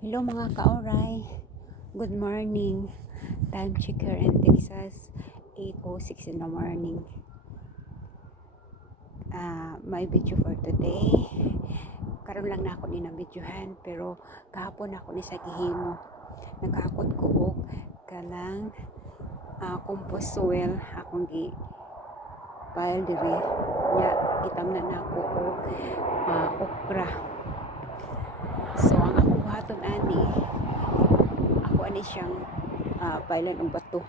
Hello mga kaoray. Good morning. Time check here in Texas. 8.06 in the morning. Ah, my video for today. Karon lang na ako ni na videohan pero kahapon ako ni sa gihimo. Nagkakot ko og kanang ah, compost soil akong gi pile dire nya gitamnan na ako og ah, okra So, ang akong buhaton ani, ako ani siyang uh, pailan og bato.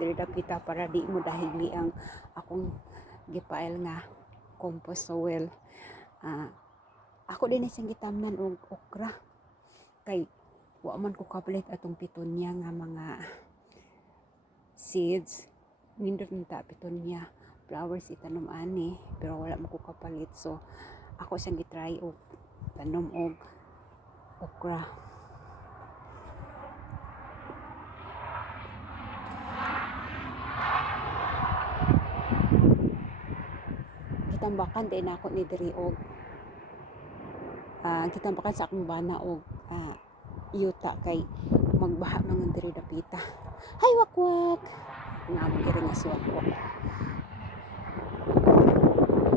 Dili kita para di mo dahili ang akong gipail nga compost soil. Ah, ako din siyang gitamnan og okra. Kay wa man ko kapalit atong pitonya nga mga seeds. Nindot nita pitonya flowers itanom ani pero wala mo ko kapalit so ako siyang gitry og tanom og okra. Gitambakan din ako ni diri og ah gitambakan sa akong bana og ah, yuta kay magbaha man diri dapita. Hay wakwak. Nga mo iri nga si wakwak.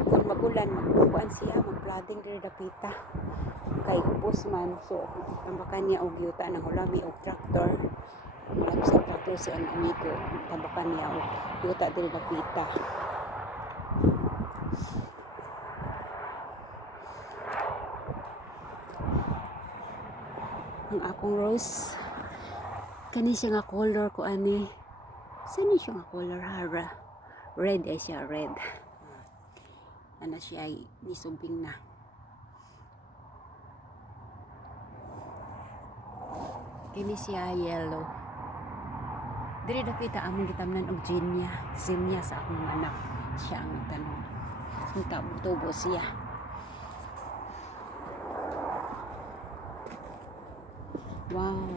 Kung magulan magkuan siya mag-flooding diri dapita kay ubos man so tambakan niya og yuta ng hulami og tractor. Malapit sa tractor si ang amigo tambakan niya og yuta diri dapita ang akong rose kani siya nga color ko ani. Saan siya nga color? Hara red ay siya red. Ana siya ay nisubing na kini siya yellow diri dapita among gitamnan og ginya ginya sa akong anak. Siya ang tanong unta tubo siya. Wow.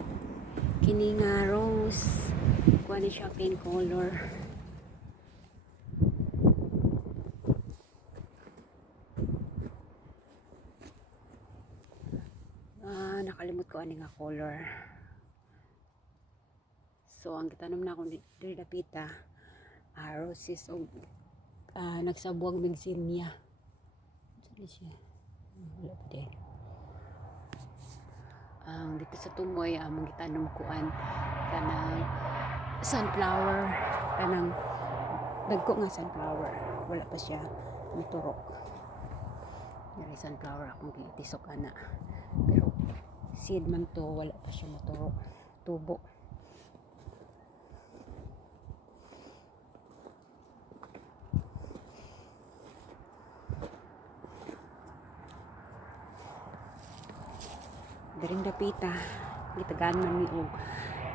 Kini nga rose. Kuha ni siya pink color. Ah nakalimot ko ani nga color So, ang gitanom na akong diri dapita, uh, roses o uh, nagsabuang magsinya. Saan siya? Wala pa din. Ang dito sa tumoy, ang mga gitanom kuan, kanang sunflower, kanang dagko nga sunflower. Wala pa siya naturok. Dari sunflower akong gitisok ana. Pero seed man to, wala pa siya maturok. Tubo. Daring dapita gitagan man mi og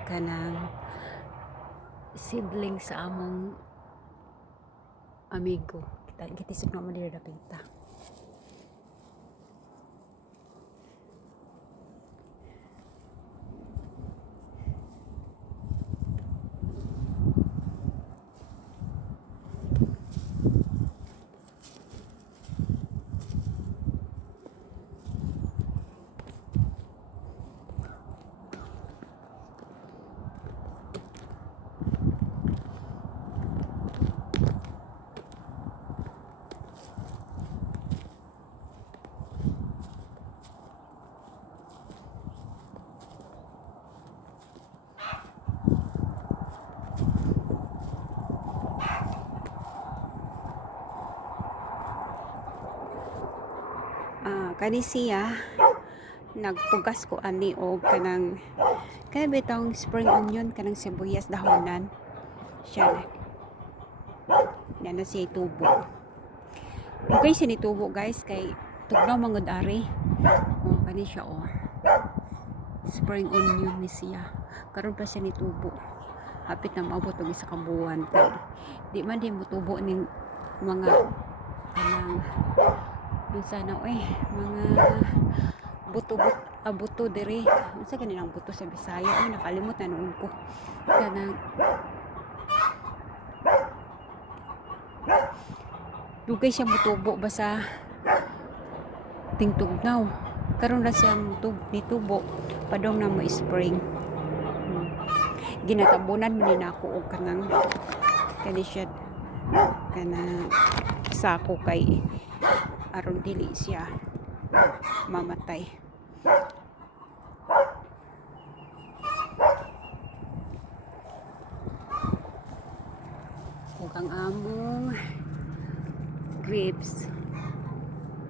kanang sibling sa among amigo. Kita gitisod na man diri dapita. ah kani siya nagpugas ko ani og kanang kaya bitong spring onion kanang sibuyas dahonan. Siya na. Yan na siya tubo okay siya ni tubo guys kay tugnaw mga dari oh kani siya oh. Spring onion ni siya. Karon pa siya ni tubo hapit na maabot og isa ka buwan. Kay di man din mutubo ning mga kanang yung sana eh mga buto but ah, buto diri unsa kanilang buto sa Bisaya? Ay nakalimot na noon ko. Kanang dugay siya mutubo ba sa tingtugnaw? Karon na siyang tub nitubo. Padong na mo spring. Hmm. ginatabunan mo din ako og kanang kani siya kanang sako kay aron dili siya mamatay. Ug ang among grapes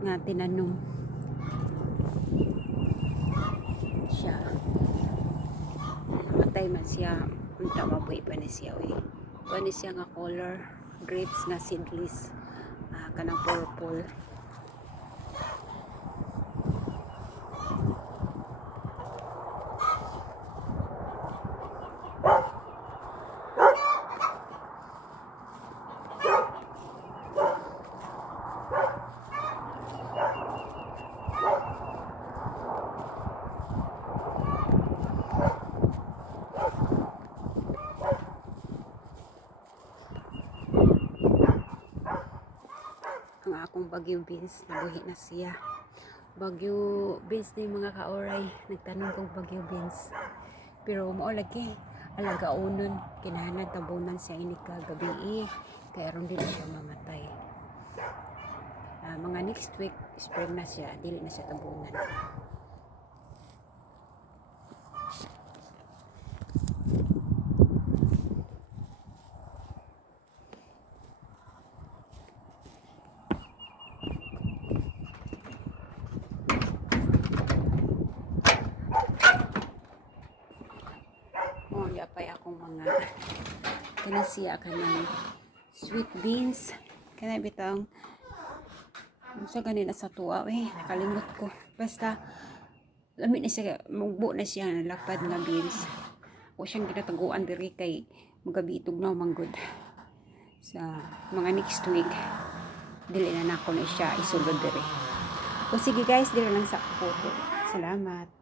nga tinanom. Siya. Matay man siya. Unta mabuhi pa ni siya uy. Pwede siya nga color grapes nga seedless. Ah, kanang purple ang akong bagyo beans nabuhi na siya. Bagyo beans ni mga kaoray nagtanong kong bagyo beans. Pero mao lagi alagaunon kinahanglan tabunan siya ini ka gabi eh. kaya aron dili siya mamatay. Ah, mga next week spring na siya dili na siya tabunan Yapay akong mga kana siya kanang sweet beans. Kana bitang sa ganina sa tuwa eh nakalimot ko. Basta lamit na siya mugbo na siya lapad nga beans. O siyang ginataguan diri kay magabitog na manggod sa mga next week dili na nako na siya isulod diri. O sige guys, dili lang sa photo. Salamat.